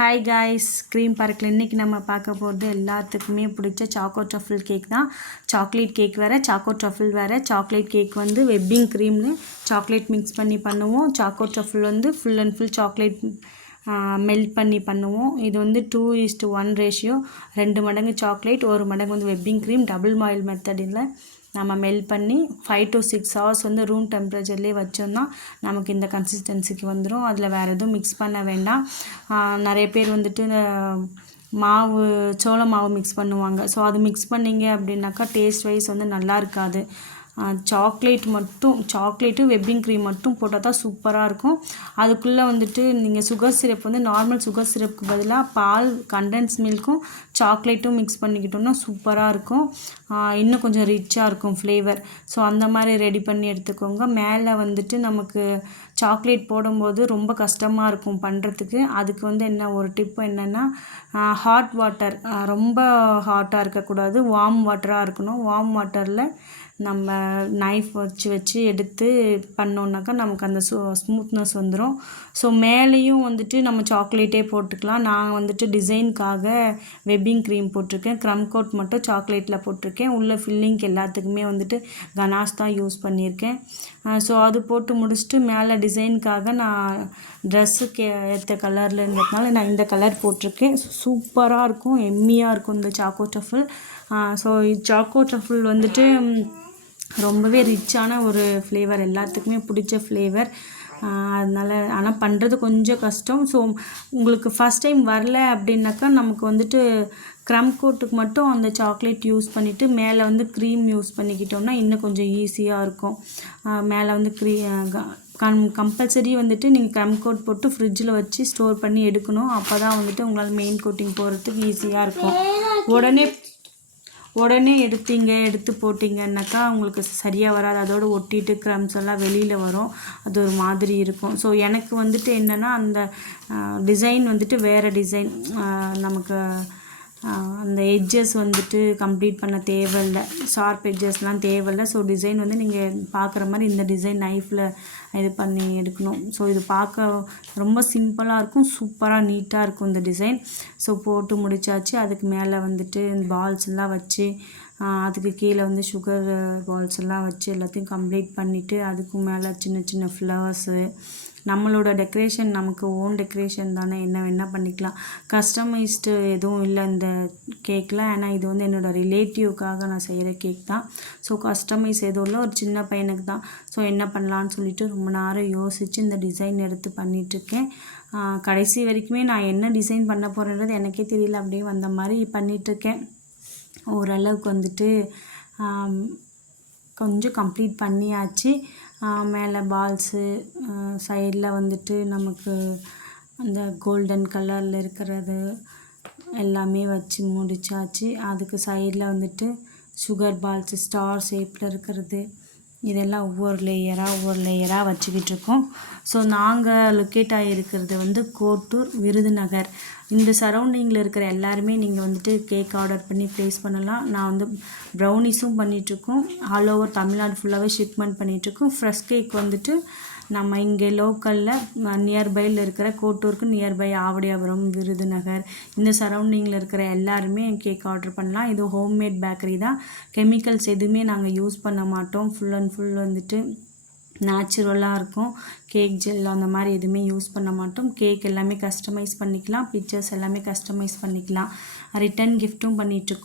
Hi guys, cream பார்க்கில் இன்றைக்கி நம்ம பார்க்க போகிறது எல்லாத்துக்குமே பிடிச்ச சாக்கோ ட்ரஃபிள் கேக் தான். சாக்லேட் கேக் வேறு, சாக்கோ ட்ரஃபிள் வேறு. சாக்லேட் கேக் வந்து வெப்பிங் க்ரீம்னு சாக்லேட் மிக்ஸ் பண்ணி பண்ணுவோம். சாக்கோ ட்ரஃபிள் வந்து full and full chocolate melt பண்ணி பண்ணுவோம். இது வந்து 2:1 ரேஷியோ. 2 மடங்கு சாக்லேட், 1 மடங்கு வந்து வெப்பிங் க்ரீம். டபுள் பாயில் மெத்தடில் நம்ம மெல்ட் பண்ணி 5 to 6 hours வந்து ரூம் டெம்பரேச்சர்லேயே வச்சோம்னா நமக்கு இந்த கன்சிஸ்டன்சிக்கு வந்துடும். அதில் வேறு எதுவும் மிக்ஸ் பண்ண வேண்டாம். நிறைய பேர் வந்துட்டு மாவு, சோள மாவு மிக்ஸ் பண்ணுவாங்க. ஸோ அது மிக்ஸ் பண்ணிங்க அப்படின்னாக்கா டேஸ்ட் வைஸ் வந்து நல்லா இருக்காது. சாக்லேட்டும் வெப்பிங் க்ரீம் மட்டும் போட்டால் தான் சூப்பராக இருக்கும். அதுக்குள்ளே வந்துட்டு நீங்கள் சுகர் சிரப் வந்து நார்மல் சுகர் சிரப்புக்கு பதிலாக பால், கண்டென்ஸ் மில்க்கும் சாக்லேட்டும் மிக்ஸ் பண்ணிக்கிட்டோம்னா சூப்பராக இருக்கும். இன்னும் கொஞ்சம் ரிச்சாக இருக்கும் ஃப்ளேவர். ஸோ அந்த மாதிரி ரெடி பண்ணி எடுத்துக்கோங்க. மேலே வந்துட்டு நமக்கு சாக்லேட் போடும்போது ரொம்ப கஷ்டமாக இருக்கும் பண்ணுறதுக்கு. அதுக்கு வந்து ஒரு டிப் என்னென்னா, ஹாட் வாட்டர், ரொம்ப ஹாட்டாக இருக்கக்கூடாது, வார்ம் வாட்டராக இருக்கணும். வார்ம் வாட்டரில் நம்ம நைஃப் வச்சு எடுத்து பண்ணோன்னாக்கா நமக்கு அந்த ஸ்மூத்னஸ் வந்துடும். ஸோ மேலேயும் வந்துட்டு நம்ம சாக்லேட்டே போட்டுக்கலாம். நான் வந்துட்டு டிசைனுக்காக வெப்பிங் க்ரீம் போட்டிருக்கேன். க்ரம் கோட் மட்டும் சாக்லேட்டில் போட்டிருக்கேன். உள்ள ஃபில்லிங்க்கு எல்லாத்துக்குமே வந்துட்டு கனாஷ் தான் யூஸ் பண்ணியிருக்கேன். ஸோ அது போட்டு முடிச்சுட்டு மேலே டிசைனுக்காக நான் ட்ரெஸ்ஸுக்கு ஏற்ற கலரில் இருந்ததுனால நான் இந்த கலர் போட்டிருக்கேன். சூப்பராக இருக்கும், எம்மியாக இருக்கும் இந்த choco truffle. So choco truffle வந்துட்டு ரொம்பவே ரிச்சான ஒரு ஃப்ளேவர், எல்லாத்துக்குமே பிடிச்ச ஃப்ளேவர். அதனால் ஆனால் பண்ணுறது கொஞ்சம் கஷ்டம். ஸோ உங்களுக்கு ஃபஸ்ட் டைம் வரல அப்படின்னாக்கா நமக்கு வந்துட்டு க்ரம் கோட்டுக்கு மட்டும் அந்த சாக்லேட் யூஸ் பண்ணிவிட்டு மேலே வந்து க்ரீம் யூஸ் பண்ணிக்கிட்டோம்னா இன்னும் கொஞ்சம் ஈஸியாக இருக்கும். மேலே வந்து கம்பல்சரி வந்துட்டு நீங்கள் க்ரம் கோட் போட்டு ஃப்ரிட்ஜில் வச்சு ஸ்டோர் பண்ணி எடுக்கணும். அப்போ தான் வந்துட்டு உங்களால் மெயின் கோட்டிங் போடுறதுக்கு ஈஸியாக இருக்கும். உடனே எடுத்து போட்டிங்கன்னாக்கா உங்களுக்கு சரியாக வராது. அதோடு ஒட்டிட்டு க்ரம்ஸ் எல்லாம் வெளியில் வரும். அது ஒரு மாதிரி இருக்கும். ஸோ எனக்கு வந்துட்டு என்னென்னா அந்த டிசைன் வந்துட்டு வேறு டிசைன், நமக்கு அந்த எட்ஜஸ் வந்துட்டு கம்ப்ளீட் பண்ண தேவையில்லை, ஷார்ப் எட்ஜஸ்லாம் தேவையில்லை. ஸோ டிசைன் வந்து நீங்கள் பார்க்குற மாதிரி இந்த டிசைன் நைஃப்பில் இது பண்ணி எடுக்கணும். ஸோ இது பார்க்க ரொம்ப சிம்பிளாக இருக்கும், சூப்பராக நீட்டாக இருக்கும் இந்த டிசைன். ஸோ போட்டு முடிச்சாச்சு. அதுக்கு மேலே வந்துட்டு பால்ஸ் எல்லாம் வச்சு, அதுக்கு கீழே வந்து சுகர் பால்ஸ் எல்லாம் வச்சு எல்லாத்தையும் கம்ப்ளீட் பண்ணிவிட்டு அதுக்கு மேலே சின்ன சின்ன ஃப்ளவர்ஸு, நம்மளோட டெக்கரேஷன், நமக்கு ஓன் டெக்கரேஷன் தானே, என்ன வேணால் பண்ணிக்கலாம். கஸ்டமைஸ்டு எதுவும் இல்லை இந்த கேக்கில். ஏன்னா இது வந்து என்னோடய ரிலேட்டிவ்க்காக நான் செய்கிற கேக் தான். ஸோ கஸ்டமைஸ் எதுவும் இல்லை, ஒரு சின்ன பையனுக்கு தான். ஸோ என்ன பண்ணலான்னு சொல்லிட்டு ரொம்ப நேரம் யோசித்து இந்த டிசைன் எடுத்து பண்ணிகிட்ருக்கேன். கடைசி வரைக்குமே நான் என்ன டிசைன் பண்ண போகிறேன்றது எனக்கே தெரியல, அப்படியே வந்த மாதிரி பண்ணிகிட்ருக்கேன். ஓரளவுக்கு வந்துட்டு கொஞ்சம் கம்ப்ளீட் பண்ணியாச்சு. மேலே பால்ஸு, சைடில் வந்துட்டு நமக்கு அந்த கோல்டன் கலரில் இருக்கிறது எல்லாமே வச்சு முடிச்சாச்சு. அதுக்கு சைடில் வந்துட்டு சுகர் பால்ஸு ஸ்டார் ஷேப்பில் இருக்கிறது, இதெல்லாம் ஒவ்வொரு லேயராக வச்சுக்கிட்டு இருக்கோம். ஸோ நாங்கள் லொக்கேட் ஆகியிருக்கிறது வந்து கோட்டூர், விருதுநகர். இந்த சரௌண்டிங்கில் இருக்கிற எல்லாருமே நீங்கள் வந்துட்டு கேக் ஆர்டர் பண்ணி ப்ளேஸ் பண்ணலாம். நான் வந்து ப்ரௌனிஸும் பண்ணிகிட்ருக்கோம். ஆல் ஓவர் தமிழ்நாடு ஃபுல்லாகவே ஷிப்மெண்ட் பண்ணிகிட்ருக்கோம். ஃப்ரெஷ் கேக் வந்துட்டு நம்ம இங்கே லோக்கலில் நியர்பையில் இருக்கிற கோட்டூருக்கு நியர்பை ஆவடியாபுரம், விருதுநகர், இந்த சரௌண்டிங்கில் இருக்கிற எல்லாருமே கேக் ஆர்டர் பண்ணலாம். இது ஹோம்மேட் பேக்கரி தான். கெமிக்கல்ஸ் எதுவுமே நாங்கள் யூஸ் பண்ண மாட்டோம். ஃபுல் அண்ட் ஃபுல் வந்துட்டு நேச்சுரலாக இருக்கும். கேக் ஜெல் அந்த மாதிரி எதுவுமே யூஸ் பண்ண மாட்டோம். கேக் எல்லாமே கஸ்டமைஸ் பண்ணிக்கலாம், பிக்சர்ஸ் எல்லாமே கஸ்டமைஸ் பண்ணிக்கலாம். ரிட்டன் கிஃப்ட்டும் பண்ணிகிட்ருக்கோம்.